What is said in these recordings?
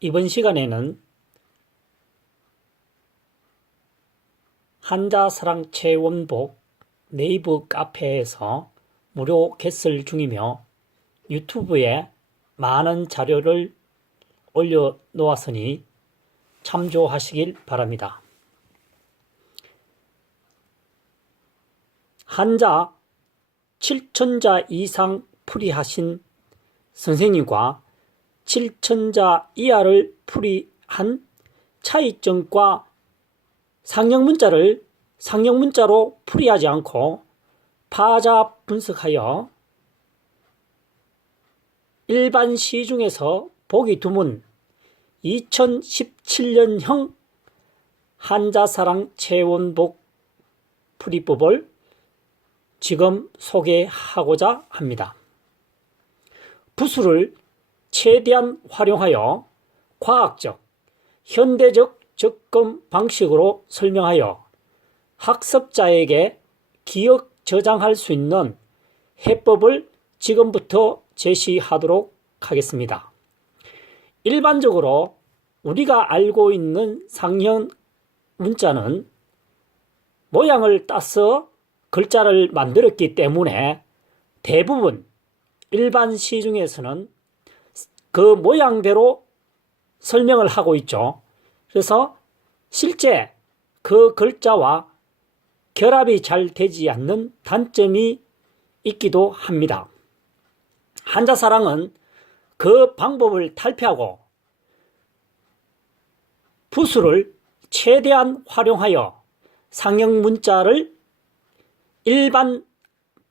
이번 시간에는 한자사랑체원복 네이버 카페에서 무료 개설 중이며 유튜브에 많은 자료를 올려놓았으니 참조하시길 바랍니다. 한자 7천자 이상 풀이하신 선생님과 7천자 이하를 풀이한 차이점과 상형문자를 상형문자로 풀이하지 않고 파자 분석하여 일반 시 중에서 보기 드문 2017년형 한자사랑 체원복 풀이법을 지금 소개하고자 합니다. 부수를 최대한 활용하여 과학적, 현대적 접근 방식으로 설명하여 학습자에게 기억 저장할 수 있는 해법을 지금부터 제시하도록 하겠습니다. 일반적으로 우리가 알고 있는 상형 문자는 모양을 따서 글자를 만들었기 때문에 대부분 일반 시 중에서는 그 모양대로 설명을 하고 있죠. 그래서 실제 그 글자와 결합이 잘 되지 않는 단점이 있기도 합니다. 한자사랑은 그 방법을 탈피하고 부수를 최대한 활용하여 상형 문자를 일반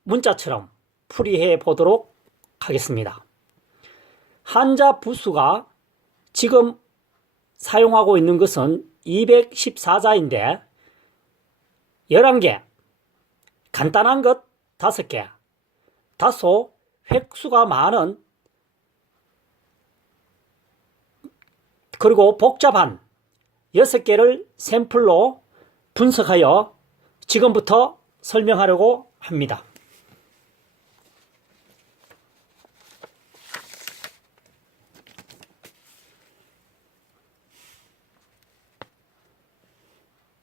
문자처럼 풀이해 보도록 하겠습니다. 한자 부수가 지금 사용하고 있는 것은 214자인데 11개, 간단한 것 5개, 다소 획수가 많은 그리고 복잡한 6개를 샘플로 분석하여 지금부터 설명하려고 합니다.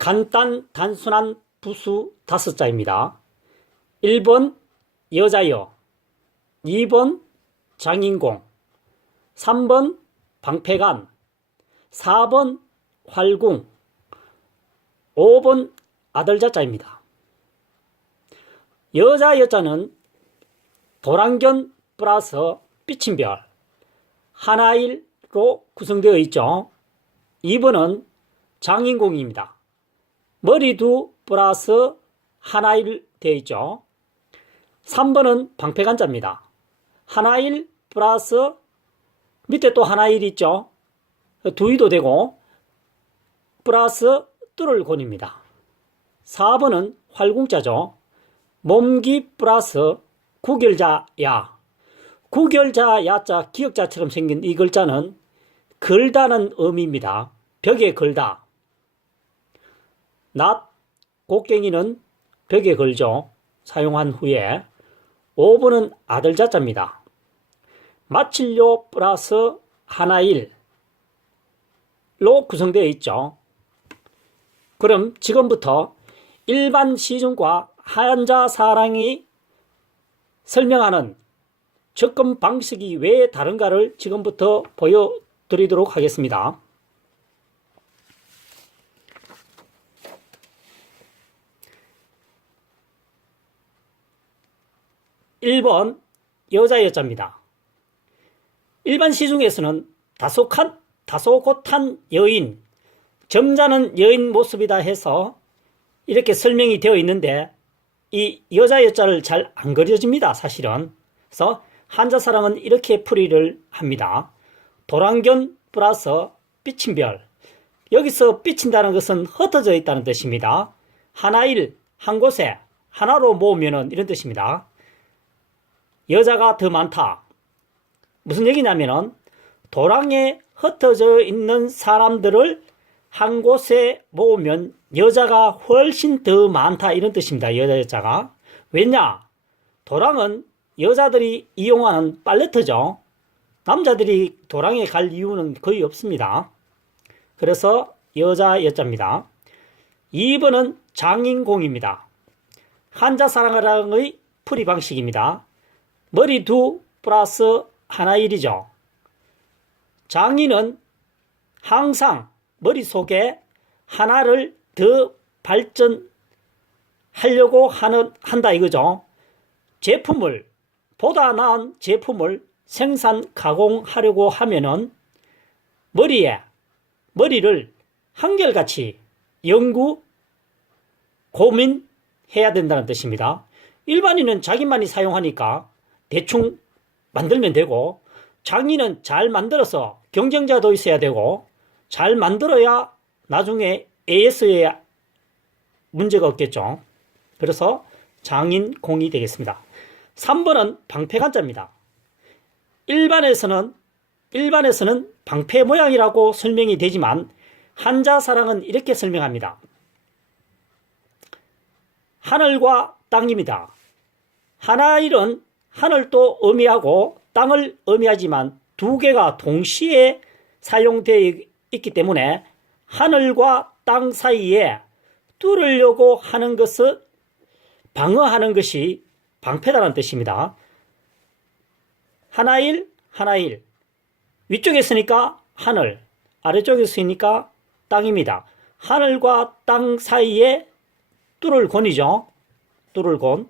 간단 단순한 부수 5자입니다. 1번 여자여, 2번 장인공, 3번 방패간, 4번 활궁, 5번 아들자자입니다. 여자는 도랑견 플러스 삐친별 하나일로 구성되어 있죠. 2번은 장인공입니다. 머리두 플러스 하나일 되어 있죠. 3번은 방패간자입니다. 하나일 플러스 밑에 또 하나일 있죠. 두이도 되고 플러스 뚫을곤입니다. 4번은 활궁자죠. 몸기 플러스 구결자야. 구결자 야자 기역자처럼 생긴 이 글자는 걸다는 의미입니다. 벽에 걸다. 낫, 곡괭이는 벽에 걸죠. 사용한 후에. 5번은 아들자자입니다. 마칠료 플러스 하나일로 구성되어 있죠. 그럼 지금부터 일반 시중과 한자사랑이 설명하는 접근 방식이 왜 다른가를 지금부터 보여드리도록 하겠습니다. 1번 여자여자입니다. 일반 시중에서는 다소곳한 여인, 점잖은 여인 모습이다 해서 이렇게 설명이 되어 있는데 이 여자여자를 잘 안 그려집니다. 사실은. 그래서 한자사랑은 이렇게 풀이를 합니다. 도랑견 플러스 삐친별. 여기서 삐친다는 것은 흩어져 있다는 뜻입니다. 하나일, 한 곳에 하나로 모으면 이런 뜻입니다. 여자가 더 많다. 무슨 얘기냐면은 도랑에 흩어져 있는 사람들을 한 곳에 모으면 여자가 훨씬 더 많다 이런 뜻입니다. 여자가. 왜냐? 도랑은 여자들이 이용하는 팔레트죠. 남자들이 도랑에 갈 이유는 거의 없습니다. 그래서 여자 여자입니다. 2번은 장인공입니다. 한자사랑의 풀이 방식입니다. 머리 두 플러스 하나 일이죠. 장인은 항상 머릿속에 하나를 더 발전하려고 한다 이거죠. 제품을, 보다 나은 제품을 생산, 가공하려고 하면은 머리를 한결같이 연구, 고민해야 된다는 뜻입니다. 일반인은 자기만이 사용하니까 대충 만들면 되고, 장인은 잘 만들어서 경쟁자도 있어야 되고, 잘 만들어야 나중에 AS에 문제가 없겠죠. 그래서 장인공이 되겠습니다. 3번은 방패간자입니다. 일반에서는 방패 모양이라고 설명이 되지만 한자사랑은 이렇게 설명합니다. 하늘과 땅입니다. 하나일은 하늘도 의미하고 땅을 의미하지만 두 개가 동시에 사용되어 있기 때문에 하늘과 땅 사이에 뚫으려고 하는 것을 방어하는 것이 방패다라는 뜻입니다. 하나일, 위쪽에 있으니까 하늘, 아래쪽에 있으니까 땅입니다. 하늘과 땅 사이에 뚫을 권이죠. 뚫을 권.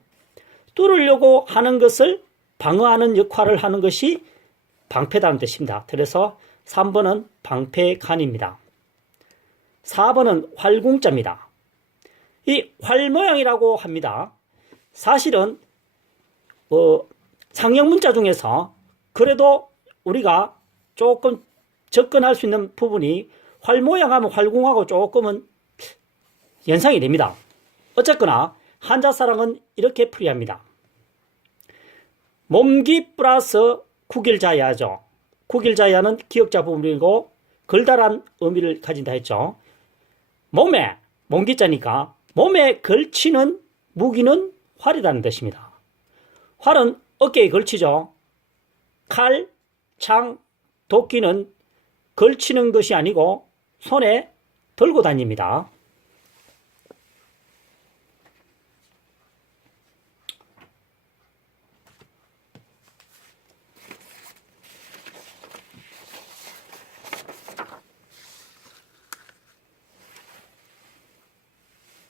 뚫으려고 하는 것을 방어하는 역할을 하는 것이 방패다는 뜻입니다. 그래서 3번은 방패간입니다. 4번은 활궁자입니다. 이 활 모양이라고 합니다. 사실은 상형문자 중에서 그래도 우리가 조금 접근할 수 있는 부분이 활 모양하면 활궁하고 조금은 연상이 됩니다. 어쨌거나 한자사랑은 이렇게 풀이합니다. 몸기 플러스 구길자야죠. 구길자야는 기역자 부분이고 걸달한 의미를 가진다 했죠. 몸기자니까 몸에 걸치는 무기는 활이라는 뜻입니다. 활은 어깨에 걸치죠. 칼, 창, 도끼는 걸치는 것이 아니고 손에 들고 다닙니다.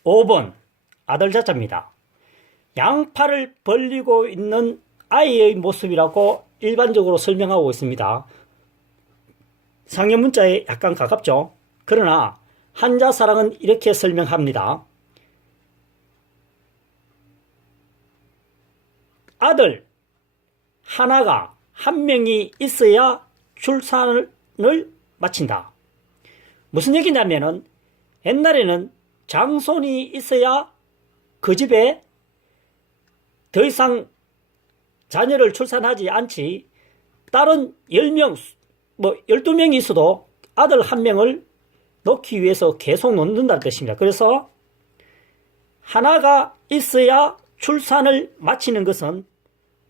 (5번) 아들자자입니다. 양팔을 벌리고 있는 아이의 모습이라고 일반적으로 설명하고 있습니다. 상형문자에 약간 가깝죠. 그러나 한자사랑은 이렇게 설명합니다. 아들 하나가 한 명이 있어야 출산을 마친다. 무슨 얘기냐면은 옛날에는 장손이 있어야 그 집에 더 이상 자녀를 출산하지 않지, 딸은 10명, 12명이 있어도 아들 한 명을 놓기 위해서 계속 놓는다는 뜻입니다. 그래서 하나가 있어야 출산을 마치는 것은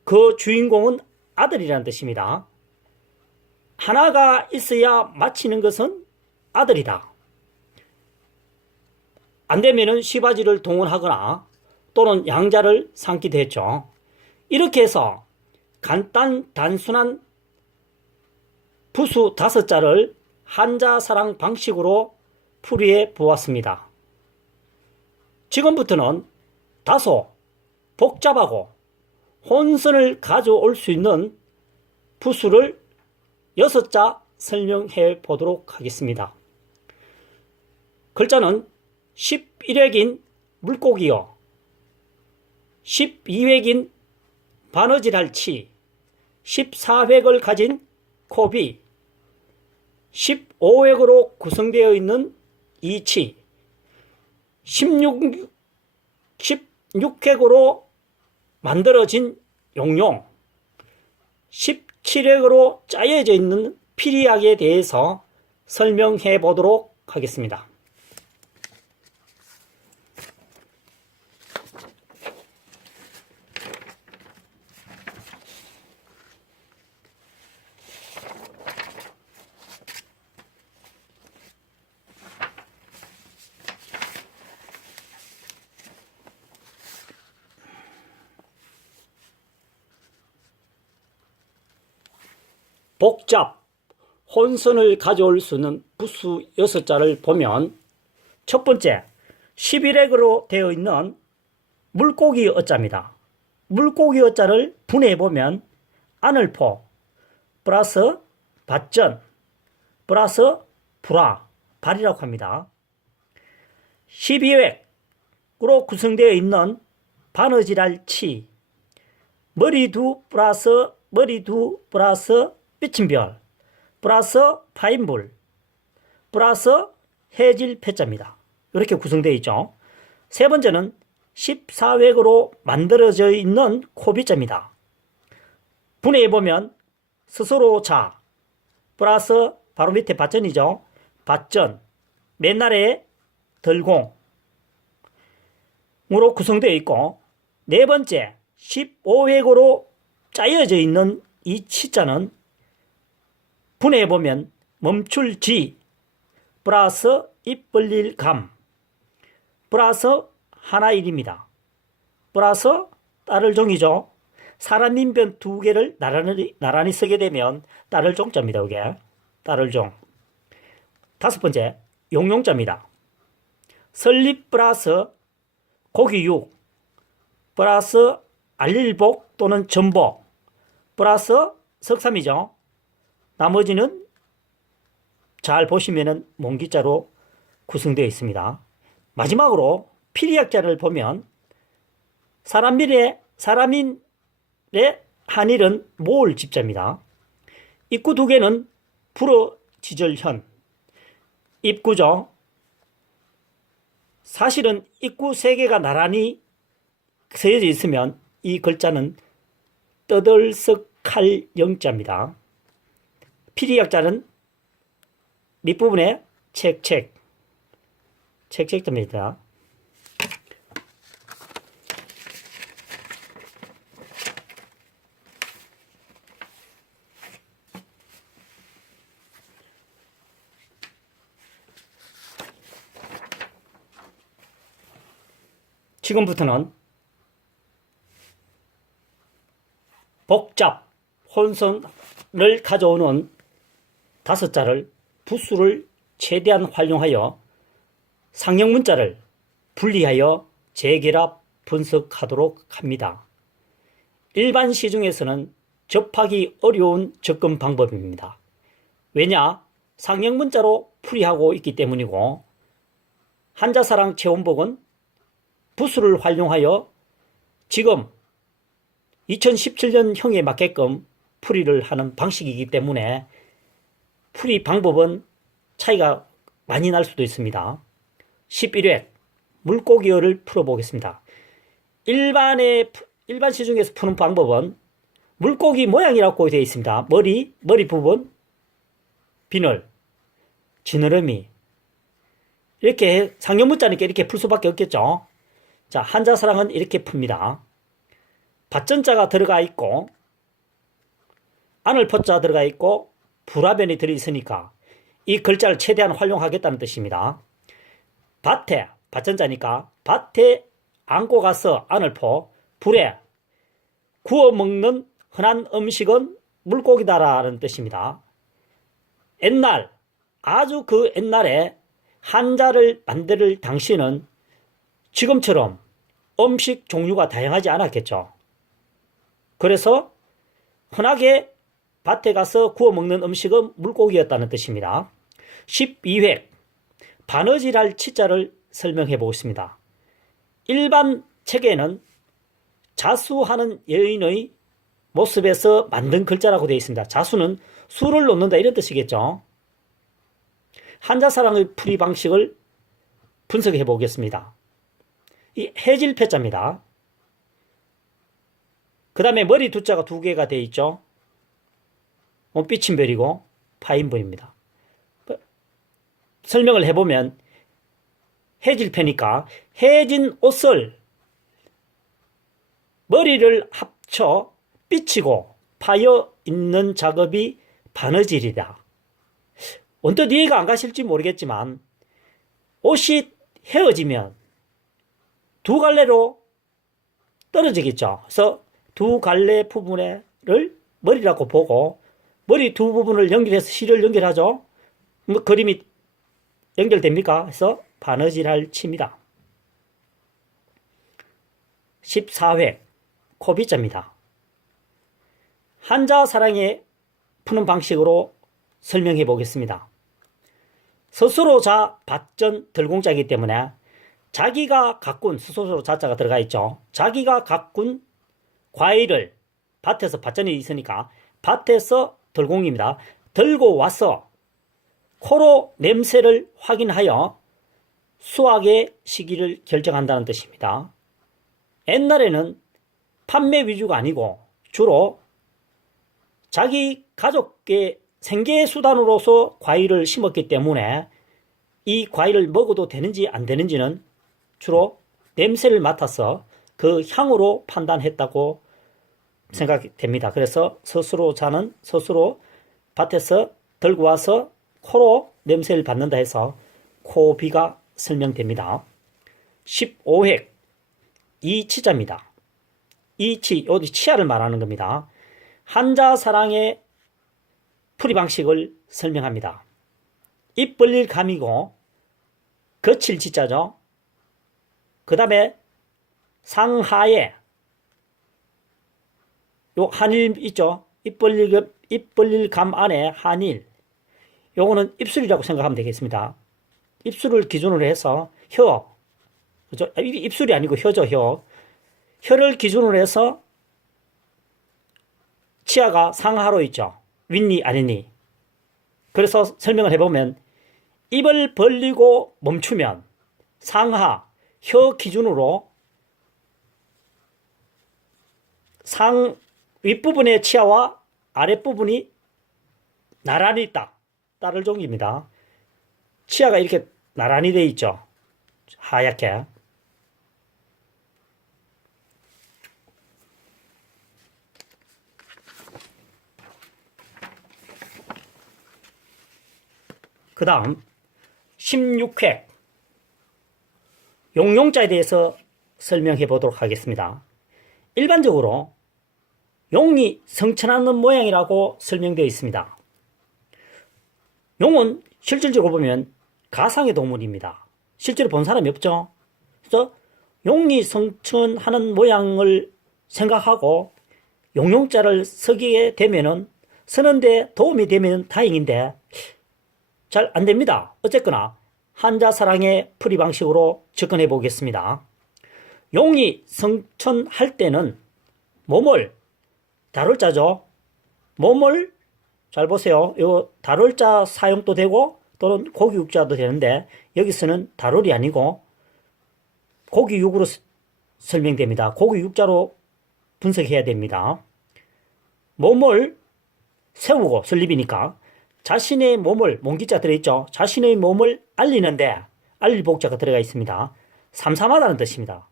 그 주인공은 아들이라는 뜻입니다. 하나가 있어야 마치는 것은 아들이다. 안 되면은 시바지를 동원하거나 또는 양자를 삼기도 했죠. 이렇게 해서 단순한 부수 5자를 한자사랑 방식으로 풀이해 보았습니다. 지금부터는 다소 복잡하고 혼선을 가져올 수 있는 부수를 6자 설명해 보도록 하겠습니다. 글자는 11획인 물고기요, 12획인 바느질할 치, 14획을 가진 코비, 15획으로 구성되어 있는 이치, 16획으로 만들어진 용용, 17획으로 짜여져 있는 피리약에 대해서 설명해 보도록 하겠습니다. 복잡, 혼선을 가져올 수 있는 부수 6자를 보면 첫 번째, 11액으로 되어 있는 물고기 어자입니다. 물고기 어자를 분해해보면 아늘포 플러스 밭전 플러스 불화, 발이라고 합니다. 12획으로 구성되어 있는 바느질할 치, 머리두 플러스 머리두 플러스 삐침별 플러스 파인불 플러스 해질 패자입니다. 이렇게 구성되어 있죠. 세 번째는 14획으로 만들어져 있는 코빗자입니다. 분해해보면 스스로 자 플러스 바로 밑에 밭전이죠. 밭전, 맨날에 덜공으로 구성되어 있고, 네 번째 15획으로 짜여져 있는 이 치자는 분해해보면 멈출 지 플러스 입 벌릴 감 플러스 하나일입니다. 플러스 따를 종이죠. 사람 인변 두 개를 나란히 쓰게 되면 따를 종자입니다. 이게 따를 종. 다섯 번째 용용자입니다. 설립 플러스 고기육 플러스 알릴복 또는 전복 플러스 석삼이죠. 나머지는 잘 보시면은 몽기자로 구성되어 있습니다. 마지막으로 피리약자를 보면 사람인의 한일은 모을 집자입니다. 입구 두 개는 불어 지절현 입구죠. 사실은 입구 세 개가 나란히 세워져 있으면 이 글자는 떠들썩할 영자입니다. 피리약자는 밑부분에 책됩니다. 지금부터는 복잡, 혼선을 가져오는 5자를 부수를 최대한 활용하여 상형 문자를 분리하여 재결합 분석하도록 합니다. 일반 시중에서는 접하기 어려운 접근 방법입니다. 왜냐? 상형 문자로 풀이하고 있기 때문이고, 한자사랑 체온복은 부수를 활용하여 지금 2017년형에 맞게끔 풀이를 하는 방식이기 때문에 풀이 방법은 차이가 많이 날 수도 있습니다. 11회 물고기어를 풀어보겠습니다. 일반 시중에서 푸는 방법은 물고기 모양이라고 되어 있습니다. 머리 부분, 비늘, 지느러미 이렇게 상형문자니까 이렇게 풀 수밖에 없겠죠. 자, 한자사랑은 이렇게 풉니다. 밭전자가 들어가 있고 아늘포자 들어가 있고 불화변이 들어있으니까 이 글자를 최대한 활용하겠다는 뜻입니다. 밭에, 밭전자니까 밭에 안고 가서 아늘포, 불에 구워 먹는 흔한 음식은 물고기다라는 뜻입니다. 옛날, 아주 그 옛날에 한자를 만들 당시는 지금처럼 음식 종류가 다양하지 않았겠죠. 그래서 흔하게 밭에 가서 구워 먹는 음식은 물고기였다는 뜻입니다. 12획 바느질할 치자를 설명해 보겠습니다. 일반 책에는 자수하는 여인의 모습에서 만든 글자라고 되어 있습니다. 자수는 수를 놓는다 이런 뜻이겠죠. 한자사랑의 풀이 방식을 분석해 보겠습니다. 이 해질패자입니다. 그 다음에 머리 두자가 두 개가 되어 있죠. 삐침별이고 파인벌입니다. 설명을 해보면 해질패니까 해진 옷을 머리를 합쳐 삐치고 파여 있는 작업이 바느질이다. 언뜻 이해가 안 가실지 모르겠지만 옷이 헤어지면 두 갈래로 떨어지겠죠. 그래서 두 갈래 부분을 머리라고 보고 머리 두 부분을 연결해서 실을 연결하죠. 뭐 그림이 연결됩니까? 해서 바느질할 칩니다. 14회 코비자입니다. 한자 사랑에 푸는 방식으로 설명해 보겠습니다. 스스로 자 밭전 들공자이기 때문에 자기가 가꾼, 스스로 자자가 들어가 있죠. 자기가 가꾼 과일을 밭에서, 밭전이 있으니까 밭에서 들공입니다. 들고 와서 코로 냄새를 확인하여 수확의 시기를 결정한다는 뜻입니다. 옛날에는 판매 위주가 아니고 주로 자기 가족의 생계 수단으로서 과일을 심었기 때문에 이 과일을 먹어도 되는지 안 되는지는 주로 냄새를 맡아서 그 향으로 판단했다고 생각됩니다. 그래서 스스로 자는 스스로 밭에서 들고 와서 코로 냄새를 받는다 해서 코비가 설명됩니다. 15획 이치자입니다. 이치, 여기 치아를 말하는 겁니다. 한자 사랑의 풀이 방식을 설명합니다. 입 벌릴 감이고 거칠 지자죠. 그 다음에 상하에 요 한일 있죠. 입 벌릴 감 안에 한일. 요거는 입술이라고 생각하면 되겠습니다. 입술을 기준으로 해서 혀, 그죠? 입술이 아니고 혀죠, 혀. 혀를 기준으로 해서 치아가 상하로 있죠. 윗니, 아랫니. 그래서 설명을 해보면 입을 벌리고 멈추면 상하, 혀 기준으로 윗부분의 치아와 아랫부분이 나란히 있다. 따를 종입니다. 치아가 이렇게 나란히 되어 있죠. 하얗게. 그 다음 16회 용용자에 대해서 설명해 보도록 하겠습니다. 일반적으로 용이 성천하는 모양이라고 설명되어 있습니다. 용은 실질적으로 보면 가상의 동물입니다. 실제로 본 사람이 없죠. 그래서 용이 성천하는 모양을 생각하고 용용자를 쓰게 되면은 쓰는데 도움이 되면 다행인데 잘 안됩니다. 어쨌거나 한자 사랑의 풀이 방식으로 접근해 보겠습니다. 용이 성천할 때는 몸을 다룰 자죠. 몸을 잘 보세요. 요 다룰 자 사용도 되고 또는 고기육자도 되는데 여기서는 다룰이 아니고 고기육으로 설명됩니다. 고기육자로 분석해야 됩니다. 몸을 세우고 설립이니까 자신의 몸을, 몸기자 들어있죠. 자신의 몸을 알리는데 알리복자가 들어가 있습니다. 삼삼하다는 뜻입니다.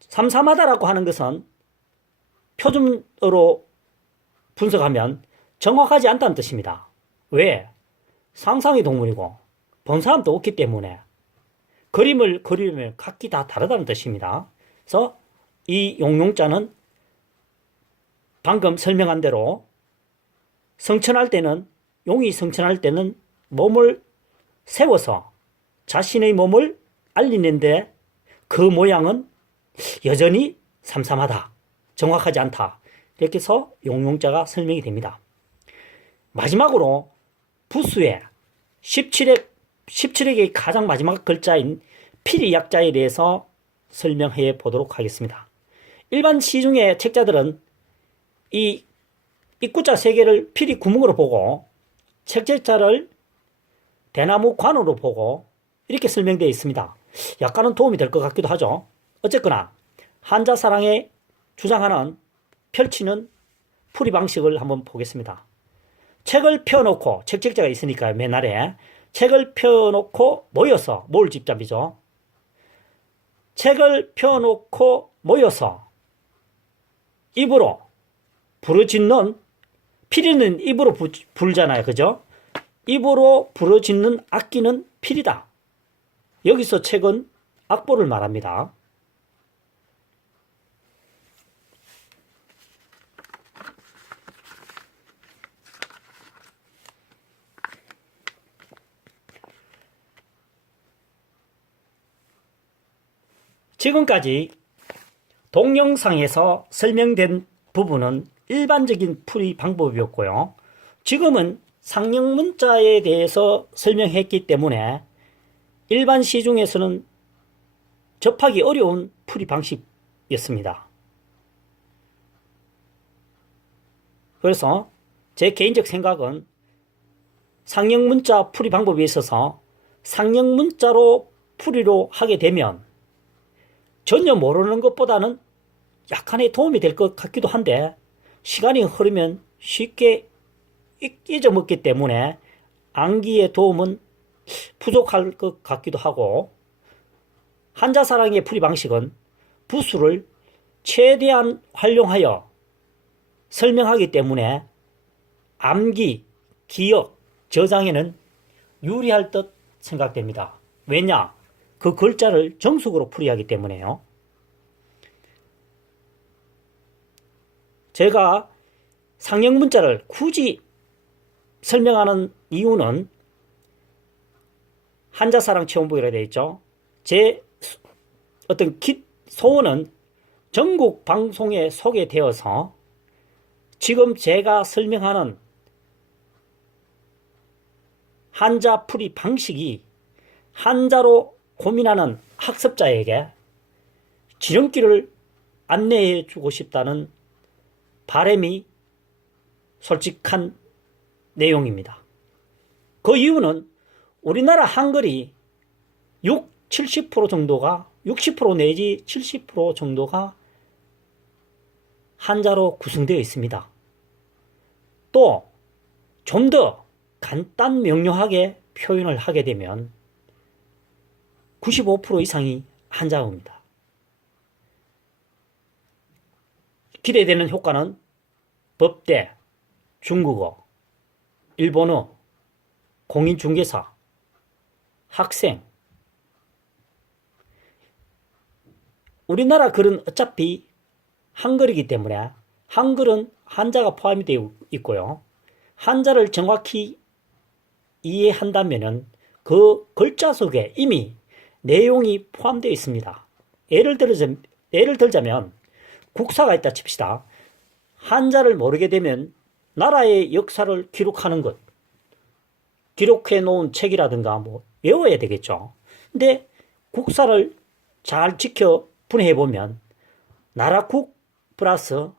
삼삼하다라고 하는 것은 표준어로 분석하면 정확하지 않다는 뜻입니다. 왜? 상상의 동물이고 본 사람도 없기 때문에 그림을 그리면 각기 다 다르다는 뜻입니다. 그래서 이 용용자는 방금 설명한 대로 성천할 때는, 용이 성천할 때는 몸을 세워서 자신의 몸을 알리는데 그 모양은 여전히 삼삼하다, 정확하지 않다. 이렇게 해서 용용자가 설명이 됩니다. 마지막으로 부수의 17핵의 가장 마지막 글자인 필이 약자에 대해서 설명해 보도록 하겠습니다. 일반 시중의 책자들은 이 입구자 3개를 필이 구멍으로 보고 책자를 대나무 관으로 보고 이렇게 설명되어 있습니다. 약간은 도움이 될 것 같기도 하죠. 어쨌거나 한자 사랑에 주장하는 펼치는 풀이 방식을 한번 보겠습니다. 책을 펴놓고, 책자가 있으니까 맨 아래 책을 펴놓고 모여서, 모을 집잡이죠. 책을 펴놓고 모여서 입으로 부르짖는, 피리는 입으로 불잖아요. 그죠? 입으로 부르짖는 악기는 필이다. 여기서 책은 악보를 말합니다. 지금까지 동영상에서 설명된 부분은 일반적인 풀이 방법이었고요. 지금은 상형 문자에 대해서 설명했기 때문에 일반 시중에서는 접하기 어려운 풀이 방식이었습니다. 그래서 제 개인적 생각은 상형 문자 풀이 방법에 있어서 상형 문자로 풀이로 하게 되면 전혀 모르는 것보다는 약간의 도움이 될 것 같기도 한데 시간이 흐르면 쉽게 잊어먹기 때문에 암기의 도움은 부족할 것 같기도 하고, 한자사랑의 풀이 방식은 부수를 최대한 활용하여 설명하기 때문에 암기, 기억, 저장에는 유리할 듯 생각됩니다. 왜냐? 그 글자를 정숙으로 풀이하기 때문에요. 제가 상형 문자를 굳이 설명하는 이유는 한자사랑 체험부이라 되어 있죠. 제 어떤 소원은 전국 방송에 소개되어서 지금 제가 설명하는 한자 풀이 방식이 한자로 고민하는 학습자에게 지름길을 안내해 주고 싶다는 바람이 솔직한 내용입니다. 그 이유는 우리나라 한글이 70% 정도가 60% 내지 70% 정도가 한자로 구성되어 있습니다. 또 좀 더 간단 명료하게 표현을 하게 되면 95% 이상이 한자어입니다. 기대되는 효과는 법대, 중국어, 일본어, 공인중개사, 학생. 우리나라 글은 어차피 한글이기 때문에 한글은 한자가 포함이 되어 있고요. 한자를 정확히 이해한다면 그 글자 속에 이미 내용이 포함되어 있습니다. 예를 들자면 국사가 있다 칩시다. 한자를 모르게 되면 나라의 역사를 기록하는 것, 기록해 놓은 책이라든가 외워야 되겠죠. 근데 국사를 잘 지켜 분해해 보면 나라국 플러스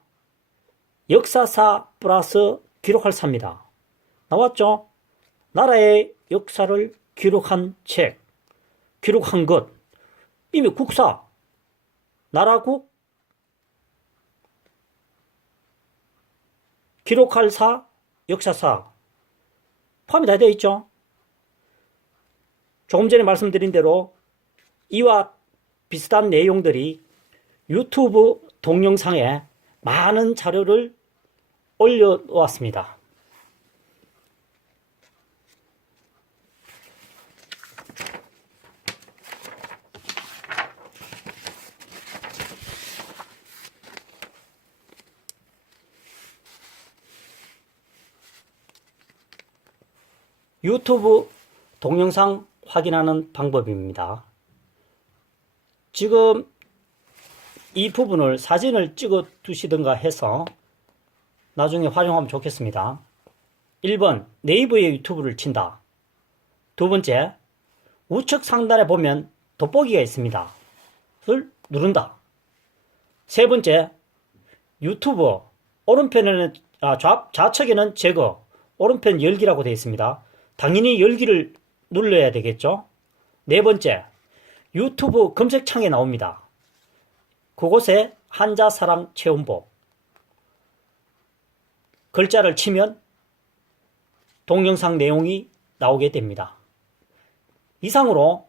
역사사 플러스 기록할 사입니다. 나왔죠? 나라의 역사를 기록한 책, 기록한 것, 이미 국사, 나라국, 기록할 사, 역사사 포함이 다 되어 있죠. 조금 전에 말씀드린 대로 이와 비슷한 내용들이 유튜브 동영상에 많은 자료를 올려놓았습니다. 유튜브 동영상 확인하는 방법입니다. 지금 이 부분을 사진을 찍어 두시든가 해서 나중에 활용하면 좋겠습니다. 1번 네이버에 유튜브를 친다. 두 번째, 우측 상단에 보면 돋보기가 있습니다. 를 누른다. 세 번째, 유튜브 오른편에는 좌측에는 제거, 오른편 열기라고 되어 있습니다. 당연히 열기를 눌러야 되겠죠. 네 번째, 유튜브 검색창에 나옵니다. 그곳에 한자사랑 체험법 글자를 치면 동영상 내용이 나오게 됩니다. 이상으로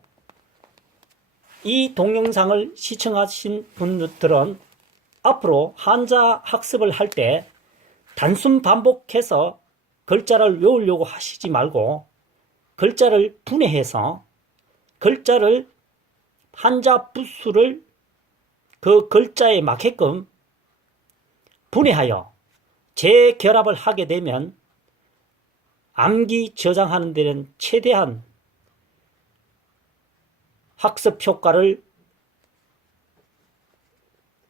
이 동영상을 시청하신 분들은 앞으로 한자 학습을 할 때 단순 반복해서 글자를 외우려고 하시지 말고 글자를 분해해서 글자를 한자 부수를 그 글자에 맞게끔 분해하여 재결합을 하게 되면 암기 저장하는 데는 최대한 학습 효과를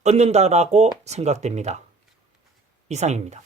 얻는다라고 생각됩니다. 이상입니다.